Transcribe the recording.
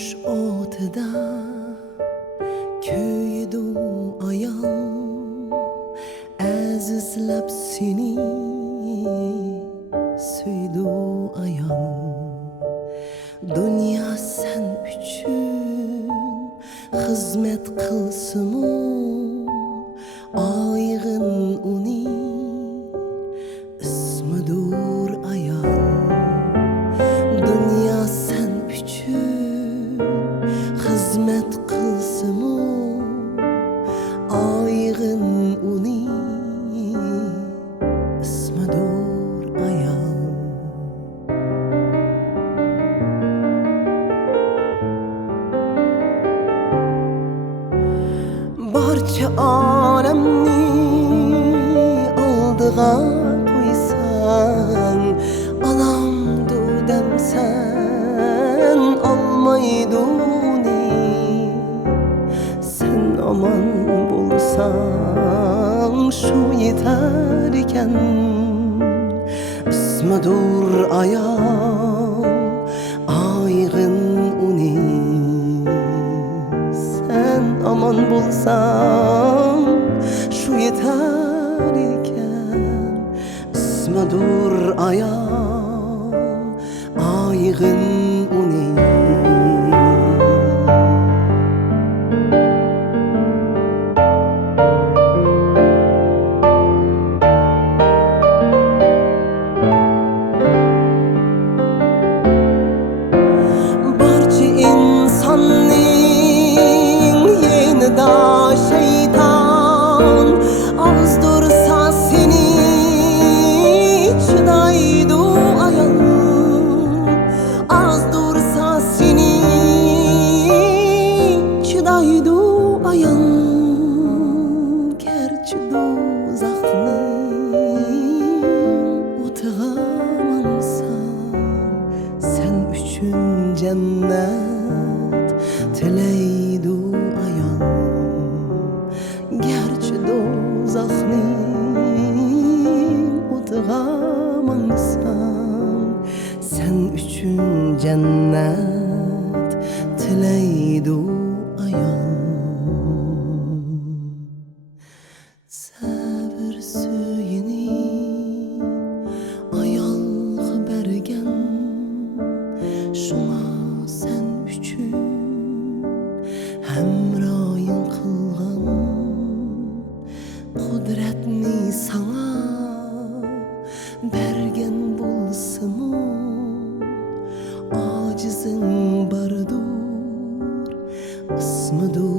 Quş ortada köyüdü ayağım, azizlab seni süydü ayağım. Dünya sen üçün hizmet kılsımı, aygın uni ismidur ayağım. Dünya sen üçün hizmet kılsımı, aygın uni ismidur ayağım. Barcha alemni aldığa koysan, alamdu demsen almayduni. Sen aman bulsan şu yeterken, ismidur ayağım, aygın uni. Sen aman bulsan şu yeterken, ismidur ayağım, aygın uni. Barcha insonning yenida şeytan, ozdursa seni chidaydi ayol. Ozdursa seni chidaydi ayol. Gerçi do'zaxning o'tig'amansan, sen üçün cennet tilaydi ayol. Gerçi do'zaxning o'tig'amansan, sen üçün cennet tilaydi ayol. Sabır suyini ayolga bergan, şuna sen üçün hemroying qilgan. Qudratni sana bergan bo'lsimi, ojizing bardur ismidur